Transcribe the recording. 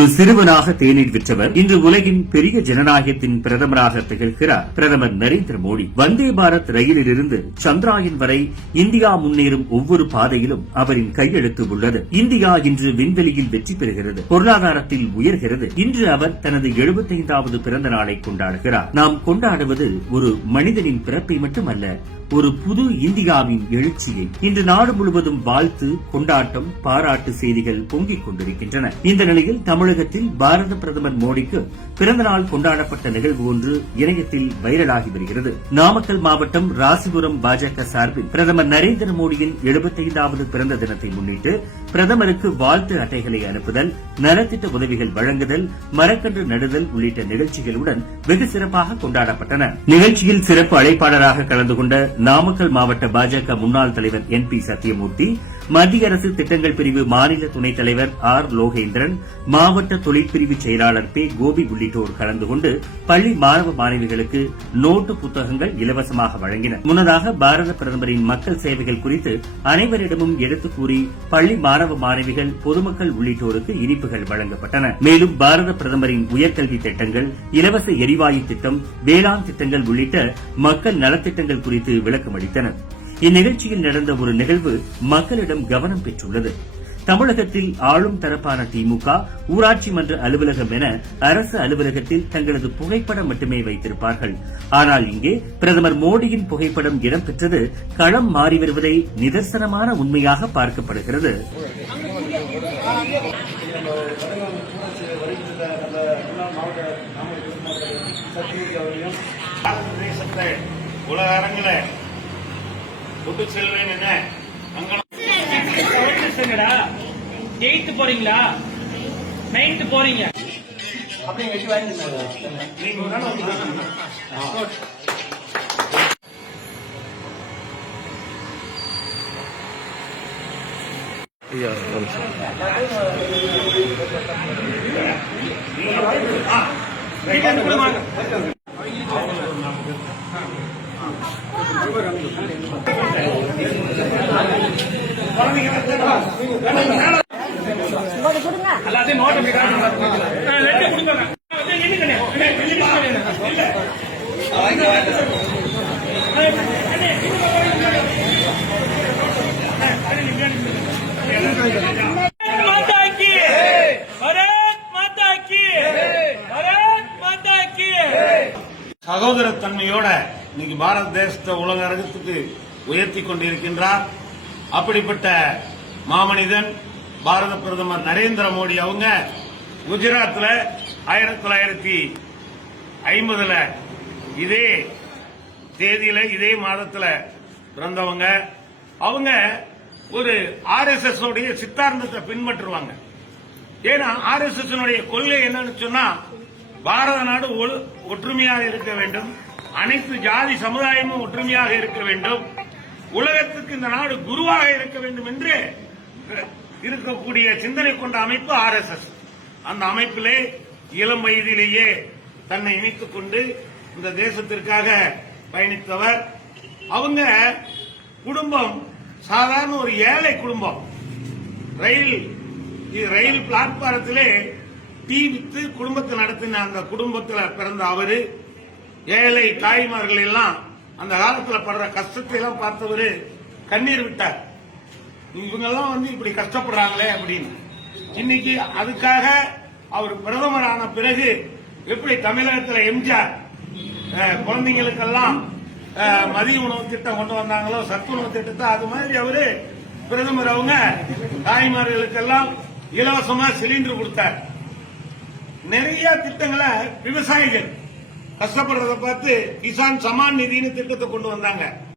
ஒரு சிறுவனாக தேநீர் விற்றவர் இன்று உலகின் பெரிய ஜனநாயகத்தின் பிரதமராக திகழ்கிறார் பிரதமர் நரேந்திர மோடி. வந்தே பாரத் ரயிலிலிருந்து சந்திராயன் வரை இந்தியா முன்னேறும் ஒவ்வொரு பாதையிலும் அவரின் கையெழுத்து உள்ளது. இந்தியா இன்று விண்வெளியில் வெற்றி பெறுகிறது, பொருளாதாரத்தில் உயர்கிறது. இன்று அவர் தனது 75வது பிறந்த நாளை கொண்டாடுகிறார். நாம் கொண்டாடுவது ஒரு மனிதனின் பிறப்பை மட்டுமல்ல, ஒரு புது இந்தியாவின் எழுச்சியை. இன்று நாடு முழுவதும் வாழ்த்து, கொண்டாட்டம், பாராட்டு செய்திகள் பொங்கிக் கொண்டிருக்கின்றன. இந்த நிலையில் தமிழகத்தில் பாரத பிரதமர் மோடிக்கு பிறந்தநாள் கொண்டாடப்பட்ட நிகழ்வு ஒன்று இணையத்தில் வைரலாகி வருகிறது. நாமக்கல் மாவட்டம் ராசிபுரம் பாஜக சார்பில் பிரதமர் நரேந்திர மோடியின் 75வது பிறந்த தினத்தை முன்னிட்டு பிரதமருக்கு வாழ்த்து அட்டைகளை அனுப்புதல், நலத்திட்ட உதவிகள் வழங்குதல், மரக்கன்று நடுதல் உள்ளிட்ட நிகழ்ச்சிகளுடன் வெகு சிறப்பாக கொண்டாடப்பட்டன. நிகழ்ச்சியில் சிறப்பு அழைப்பாளராக கலந்து கொண்ட நாமக்கல் மாவட்ட பாஜக முன்னாள் தலைவர் NP சத்தியமூர்த்தி, மத்திய அரசு திட்டங்கள் பிரிவு மாநில துணைத் தலைவர் R லோகேந்திரன், மாவட்ட தொழிற்பிரிவு செயலாளர் P கோபி உள்ளிட்டோர் கலந்து கொண்டு பள்ளி மாணவ மாணவிகளுக்கு நோட்டு புத்தகங்கள் இலவசமாக வழங்கினர். முன்னதாக பாரத பிரதமரின் மக்கள் சேவைகள் குறித்து அனைவரிடமும் எடுத்துக் கூறி பள்ளி மாணவ மாணவிகள், பொதுமக்கள் உள்ளிட்டோருக்கு இனிப்புகள் வழங்கப்பட்டன. மேலும் பாரத பிரதமரின் உயர்கல்வி திட்டங்கள், இலவச எரிவாயு திட்டம், வேளாண் திட்டங்கள் உள்ளிட்ட மக்கள் நலத்திட்டங்கள் குறித்து விளக்கம் அளித்தனர். இந்நிகழ்ச்சியில் நடந்த ஒரு நிகழ்வு மக்களிடம் கவனம் பெற்றுள்ளது. தமிழகத்தில் ஆளும் தரப்பான திமுக ஊராட்சி மன்ற அலுவலகம் என அரசு அலுவலகத்தில் தங்களது புகைப்படம் மட்டுமே வைத்திருப்பார்கள். ஆனால் இங்கே பிரதமர் மோடியின் புகைப்படம் இடம்பெற்றது களம் மாறி வருவதை நிதர்சனமான உண்மையாக பார்க்கப்படுகிறது. உலக அரங்கில கொண்டு செல்வேன் என்ன எயித்து போறீங்களா, 9th போறீங்க எல்லாத்தையும் நோட்டை சகோதரத்தன்மையோட இன்னைக்கு பாரத தேசத்தை உலக அரங்கத்துக்கு உயர்த்தி கொண்டிருக்கின்றார். அப்படிப்பட்ட மாமனிதன் பாரத பிரதமர் நரேந்திர மோடி அவங்க குஜராத்ல 1950 இதே தேதியில இதே மாதத்துல பிறந்தவங்க. அவங்க ஒரு RSS உடைய சித்தாந்தத்தை பின்பற்றுவாங்க. ஏன்னா RSS கொள்கை என்னன்னு சொன்னா, பாரத நாடு ஒற்றுமையாக இருக்க வேண்டும், அனைத்து ஜாதி சமுதாயமும் ஒற்றுமையாக இருக்க வேண்டும், உலகத்துக்கு இந்த நாடு குருவாக இருக்க வேண்டும் என்று இருக்கக்கூடிய சிந்தனை கொண்ட அமைப்பு RSS. அந்த அமைப்பிலே இளம் வயதிலேயே தன்னை இணைத்துக் கொண்டு இந்த தேசத்திற்காக பயணித்தவர். அவங்க குடும்பம் சாதாரண ஒரு ஏழை குடும்பம். ரயில் பிளாட்பாரத்திலே டீ வித்து குடும்பத்தை நடத்தின அந்த குடும்பத்தில் பிறந்த அவரு ஏழை தாய்மார்கள் எல்லாம் அந்த காலத்தில் படுற கஷ்டத்தை எல்லாம் பார்த்தவரு கண்ணீர் விட்டார். இவங்கெல்லாம் இப்படி கஷ்டப்படுறாங்களே அப்படின்னு. இன்னைக்கு அதுக்காக அவர் பிரதமரான பிறகு எப்படி தமிழகத்தில் எம்ஜிஆர் குழந்தைங்களுக்கெல்லாம் மதிய உணவு திட்டம் கொண்டு வந்தாங்களோ, சத்துணவு திட்டத்தை, அது மாதிரி அவரு பிரதமர் அவங்க தாய்மார்களுக்கெல்லாம் இலவசமா சிலிண்டர் கொடுத்தார். நிறைய திட்டங்களை விவசாயிகள் கஷ்டப்படுறத பார்த்து கிசான் சமான் நிதினு திட்டத்தை கொண்டு வந்தாங்க.